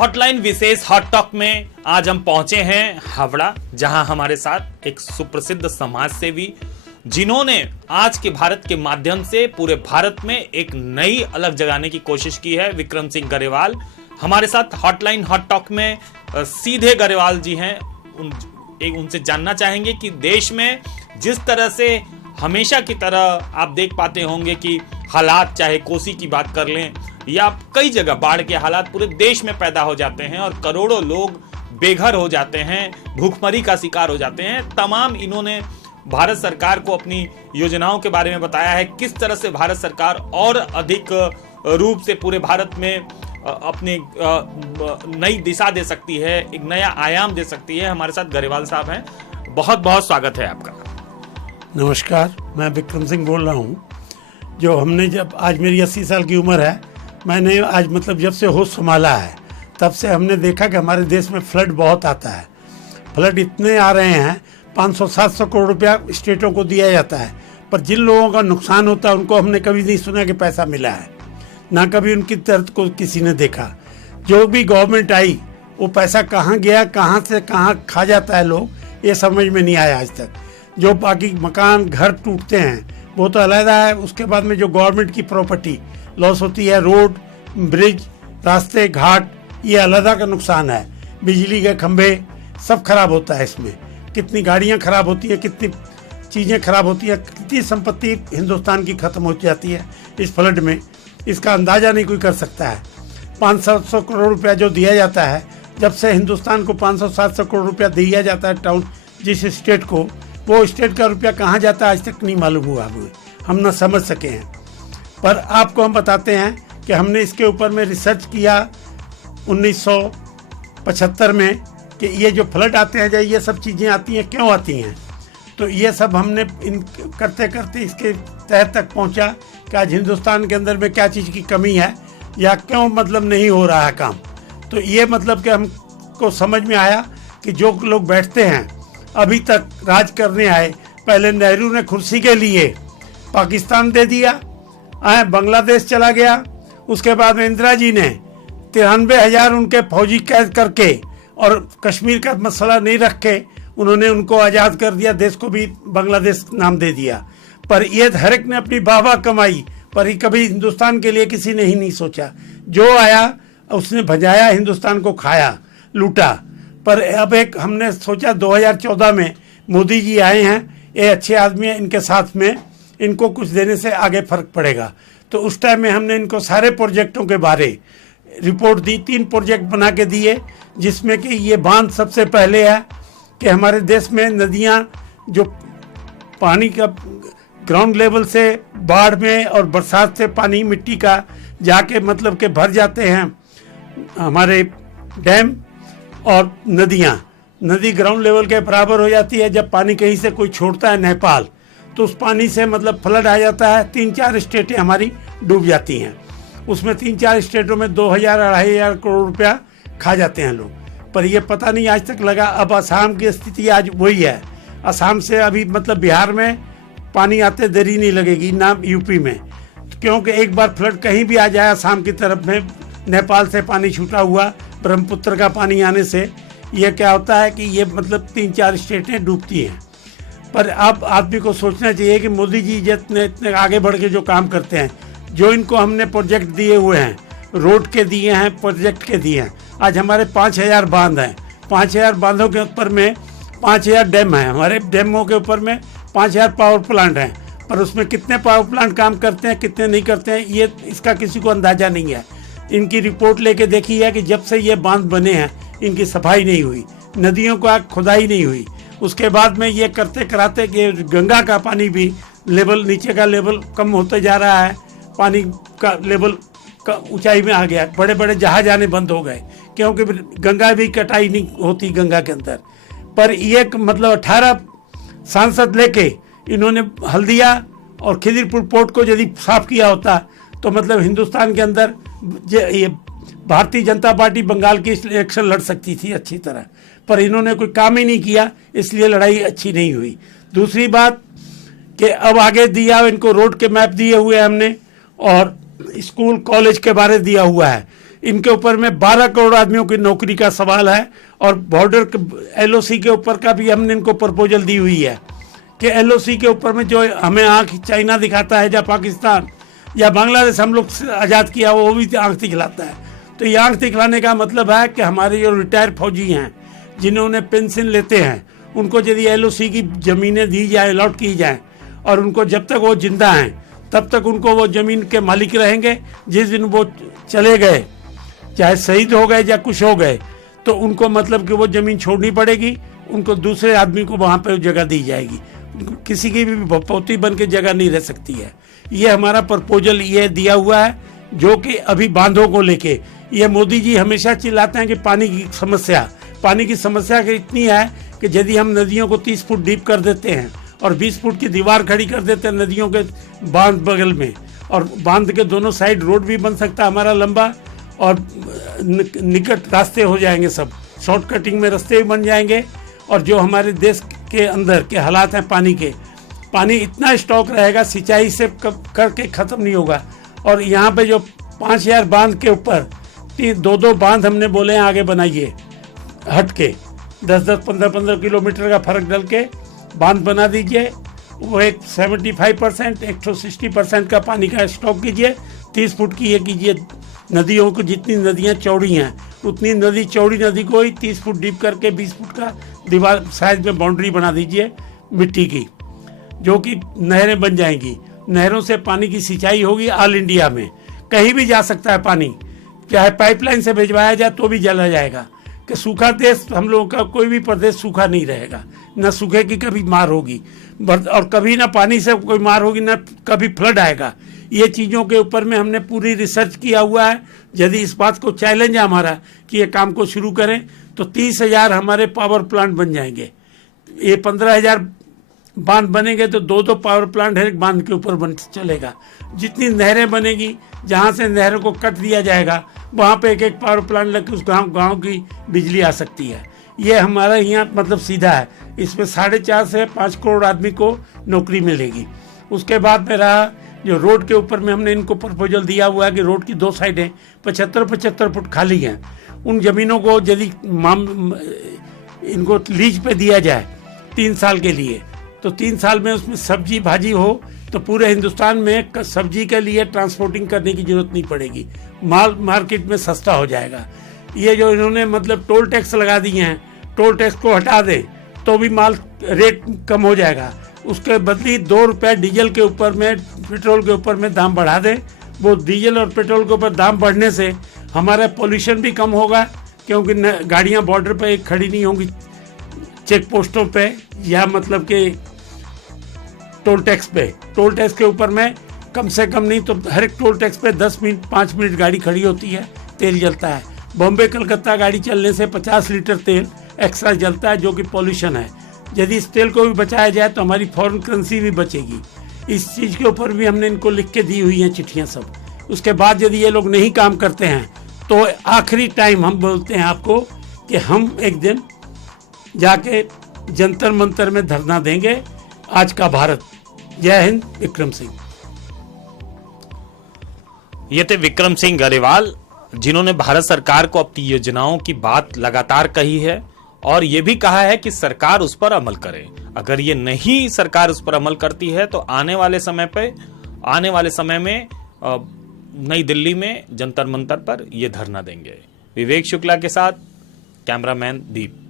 Hotline विशेष hot talk में आज हम पहुंचे हैं हावड़ा, जहां हमारे साथ एक सुप्रसिद्ध समाज सेवी जिन्होंने आज के भारत के माध्यम से पूरे भारत में एक नई अलग जगाने की कोशिश की है, विक्रम सिंह गरेवाल हमारे साथ हॉटलाइन हॉट टॉक में सीधे गरेवाल जी हैं। उनसे जानना चाहेंगे कि देश में जिस तरह से हमेशा की तरह आप देख पाते होंगे कि हालात, चाहे कोसी की बात कर लें या कई जगह बाढ़ के हालात पूरे देश में पैदा हो जाते हैं और करोड़ों लोग बेघर हो जाते हैं, भूखमरी का शिकार हो जाते हैं। तमाम इन्होंने भारत सरकार को अपनी योजनाओं के बारे में बताया है, किस तरह से भारत सरकार और अधिक रूप से पूरे भारत में अपनी नई दिशा दे सकती है, एक नया आयाम दे सकती है। हमारे साथ गरेवाल साहब हैं, बहुत बहुत स्वागत है आपका। नमस्कार, मैं विक्रम सिंह बोल रहा हूँ। जो हमने जब आज मेरी 80 साल की उम्र है, मैंने आज जब से होश संभाला है तब से हमने देखा कि हमारे देश में फ्लड बहुत आता है। फ्लड इतने आ रहे हैं, 500-700 करोड़ रुपया स्टेटों को दिया जाता है, पर जिन लोगों का नुकसान होता है उनको हमने कभी नहीं सुना कि पैसा मिला है, ना कभी उनकी दर्द को किसी ने देखा। जो भी गवर्नमेंट आई वो पैसा कहाँ गया, कहाँ से कहाँ खा जाता है लोग, ये समझ में नहीं आया आज तक। जो बाकी मकान घर टूटते हैं वो तो अलग है, उसके बाद में जो गवर्नमेंट की प्रॉपर्टी लॉस होती है, रोड, ब्रिज, रास्ते, घाट, ये अलग का नुकसान है। बिजली के खंभे सब खराब होता है इसमें। कितनी गाड़ियाँ खराब होती है, कितनी चीज़ें खराब होती है, कितनी संपत्ति हिंदुस्तान की ख़त्म हो जाती है इस फ्लड में, इसका अंदाज़ा नहीं कोई कर सकता है। 500-700 करोड़ रुपया जो दिया जाता है, जब से हिंदुस्तान को 500-700 करोड़ रुपया दिया जाता है टाउन जिस स्टेट को, वो स्टेट का रुपया कहाँ जाता है आज तक नहीं मालूम हुआ हमें, हम ना समझ सके हैं। पर आपको हम बताते हैं कि हमने इसके ऊपर में रिसर्च किया 1975 में कि ये जो फ्लड आते हैं, ये सब चीज़ें आती हैं, क्यों आती हैं। तो ये सब हमने इन करते करते इसके तह तक पहुंचा कि आज हिंदुस्तान के अंदर में क्या चीज़ की कमी है या क्यों नहीं हो रहा है काम। तो ये कि हमको समझ में आया कि जो लोग बैठते हैं अभी तक राज करने आए, पहले नेहरू ने कुर्सी के लिए पाकिस्तान दे दिया, बांग्लादेश चला गया, उसके बाद में इंदिरा जी ने 93,000 उनके फौजी कैद करके और कश्मीर का मसला नहीं रख के उन्होंने उनको आज़ाद कर दिया, देश को भी बांग्लादेश नाम दे दिया। पर ये हर एक ने अपनी वाह कमाई, पर ही कभी हिंदुस्तान के लिए किसी ने ही नहीं सोचा। जो आया उसने भजाया, हिंदुस्तान को खाया, लूटा। पर अब एक हमने सोचा 2014 में मोदी जी आए हैं, ये अच्छे आदमी हैं, इनके साथ में इनको कुछ देने से आगे फर्क पड़ेगा। तो उस टाइम में हमने इनको सारे प्रोजेक्टों के बारे रिपोर्ट दी, 3 प्रोजेक्ट बना के दिए, जिसमें कि ये बांध सबसे पहले है कि हमारे देश में नदियां जो पानी का ग्राउंड लेवल से बाढ़ में और बरसात से पानी मिट्टी का जाके के भर जाते हैं हमारे डैम, और नदी ग्राउंड लेवल के बराबर हो जाती है। जब पानी कहीं से कोई छोड़ता है नेपाल, तो उस पानी से फ्लड आ जाता है, 3-4 स्टेटें हमारी डूब जाती हैं। उसमें 3-4 स्टेटों में 2,000-2,500 करोड़ रुपया खा जाते हैं लोग। पर ये पता नहीं आज तक लगा। अब असम की स्थिति आज वही है। असम से अभी बिहार में पानी आते देरी नहीं लगेगी, ना यूपी में, क्योंकि एक बार फ्लड कहीं भी आ जाए असम की तरफ में, नेपाल से पानी छूटा हुआ ब्रह्मपुत्र का पानी आने से ये क्या होता है कि ये 3-4 स्टेटें डूबती हैं। पर अब आदमी को सोचना चाहिए कि मोदी जी इतने आगे बढ़ के जो काम करते हैं, जो इनको हमने प्रोजेक्ट दिए हुए हैं, रोड के दिए हैं, प्रोजेक्ट के दिए हैं। आज हमारे 5,000 बांध हैं, 5,000 बांधों के ऊपर में 5,000 डैम हैं, हमारे डैमों के ऊपर में 5,000 पावर प्लांट हैं। पर उसमें कितने पावर प्लांट काम करते हैं, कितने नहीं करते हैं, ये इसका किसी को अंदाज़ा नहीं है। इनकी रिपोर्ट लेके देखी है कि जब से ये बांध बने हैं इनकी सफाई नहीं हुई, नदियों का खुदाई नहीं हुई। उसके बाद में ये करते कराते कि गंगा का पानी भी नीचे का लेवल कम होते जा रहा है, पानी का लेवल का ऊंचाई में आ गया, बड़े बड़े जहाज आने बंद हो गए, क्योंकि गंगा भी कटाई नहीं होती गंगा के अंदर। पर ये 18 सांसद लेके इन्होंने हल्दिया और खिदिरपुर पोर्ट को यदि साफ किया होता तो हिंदुस्तान के अंदर ये भारतीय जनता पार्टी बंगाल की इलेक्शन लड़ सकती थी अच्छी तरह। पर इन्होंने कोई काम ही नहीं किया, इसलिए लड़ाई अच्छी नहीं हुई। दूसरी बात कि अब आगे दिया, इनको रोड के मैप दिए हुए हमने और स्कूल कॉलेज के बारे दिया हुआ है इनके ऊपर में 12 करोड़ आदमियों की नौकरी का सवाल है। और बॉर्डर LOC के ऊपर का भी हमने इनको प्रपोजल दी हुई है कि LOC के ऊपर में जो हमें आंख चाइना दिखाता है या पाकिस्तान या बांग्लादेश हम लोग आज़ाद किया वो भी आंख दिखलाता है। तो ये आंख दिखलाने का मतलब है कि हमारे जो रिटायर्ड फौजी हैं जिन्होंने पेंशन लेते हैं उनको यदि LOC की ज़मीनें दी जाए, अलॉट की जाए, और उनको जब तक वो जिंदा हैं तब तक उनको वो ज़मीन के मालिक रहेंगे। जिस दिन वो चले गए, चाहे शहीद हो गए या कुछ हो गए, तो उनको मतलब कि वो ज़मीन छोड़नी पड़ेगी, उनको दूसरे आदमी को वहाँ पर जगह दी जाएगी। किसी की भी भपौती बन के जगह नहीं रह सकती है। ये हमारा प्रपोजल ये दिया हुआ है, जो कि अभी बांधों को लेके ये मोदी जी हमेशा चिल्लाते हैं कि पानी की समस्या इतनी है कि यदि हम नदियों को 30 फुट डीप कर देते हैं और 20 फुट की दीवार खड़ी कर देते हैं नदियों के बांध बगल में, और बांध के दोनों साइड रोड भी बन सकता है हमारा लंबा, और निकट रास्ते हो जाएंगे, सब शॉर्टकटिंग में रास्ते भी बन जाएंगे। और जो हमारे देश के अंदर के हालात हैं पानी इतना स्टॉक रहेगा, सिंचाई से करके ख़त्म नहीं होगा। और यहाँ पे जो 5000 बांध के ऊपर 2 बांध हमने बोले हैं आगे बनाइए, हट के 10-10, 15-15 किलोमीटर का फर्क डाल के बांध बना दीजिए। वो एक 75%, 160% का पानी का स्टॉक कीजिए। 30 फुट की ये कीजिए, नदियों को जितनी नदियाँ चौड़ी हैं उतनी चौड़ी नदी को ही 30 फुट डीप करके 20 फुट का दीवार साइज में बाउंड्री बना दीजिए मिट्टी की, जो कि नहरें बन जाएंगी। नहरों से पानी की सिंचाई होगी ऑल इंडिया में, कहीं भी जा सकता है पानी, चाहे पाइपलाइन से भिजवाया जाए तो भी चला जाएगा। कि सूखा देश हम लोगों का कोई भी प्रदेश सूखा नहीं रहेगा, न सूखे की कभी मार होगी, और कभी ना पानी से कोई मार होगी, ना कभी फ्लड आएगा। ये चीज़ों के ऊपर में हमने पूरी रिसर्च किया हुआ है। यदि इस बात को चैलेंज है हमारा कि ये काम को शुरू करें तो 30,000 हमारे पावर प्लांट बन जाएंगे। ये 15,000 बांध बनेंगे तो 2 पावर प्लांट हर एक बांध के ऊपर बन चलेगा। जितनी नहरें बनेगी, जहाँ से नहरों को कट दिया जाएगा वहाँ पे एक पावर प्लांट लग के उस गांव की बिजली आ सकती है। ये हमारा यहाँ मतलब सीधा है। इसमें 4.5 से 5 करोड़ आदमी को नौकरी मिलेगी। उसके बाद में रहा जो रोड के ऊपर में हमने इनको प्रपोजल दिया हुआ है कि रोड की 2 साइडें 75-75 फुट खाली हैं। उन ज़मीनों को यदि इनको लीज पे दिया जाए 3 साल के लिए, तो 3 साल में उसमें सब्जी भाजी हो तो पूरे हिंदुस्तान में सब्जी के लिए ट्रांसपोर्टिंग करने की जरूरत नहीं पड़ेगी, माल मार्केट में सस्ता हो जाएगा। ये जो इन्होंने मतलब टोल टैक्स लगा दिए हैं, टोल टैक्स को हटा दें तो भी माल रेट कम हो जाएगा। उसके बदली 2 रुपये डीजल के ऊपर में, पेट्रोल के ऊपर में दाम बढ़ा दें। वो डीजल और पेट्रोल के ऊपर दाम बढ़ने से हमारा पोल्यूशन भी कम होगा, क्योंकि गाड़ियाँ बॉर्डर पे खड़ी नहीं होंगी चेक पोस्टों पे, या मतलब कि टोल टैक्स के ऊपर में कम से कम नहीं तो हर एक टोल टैक्स पे 10 मिनट 5 मिनट गाड़ी खड़ी होती है, तेल जलता है। बॉम्बे कलकत्ता गाड़ी चलने से 50 लीटर तेल एक्स्ट्रा जलता है, जो कि पॉल्यूशन है। यदि इस तेल को भी बचाया जाए तो हमारी फॉरेन करेंसी भी बचेगी। इस चीज़ के ऊपर भी हमने इनको लिख के दी हुई हैं चिट्ठियाँ सब। उसके बाद यदि ये लोग नहीं काम करते हैं तो आखिरी टाइम हम बोलते हैं आपको कि हम एक दिन जाके जंतर मंतर में धरना देंगे। आज का भारत। जय हिंद। विक्रम सिंह। ये थे विक्रम सिंह गरेवाल, जिन्होंने भारत सरकार को अपनी योजनाओं की बात लगातार कही है और ये भी कहा है कि सरकार उस पर अमल करे। अगर ये नहीं सरकार उस पर अमल करती है तो आने वाले समय में नई दिल्ली में जंतर मंतर पर ये धरना देंगे। विवेक शुक्ला के साथ कैमरामैन दीप।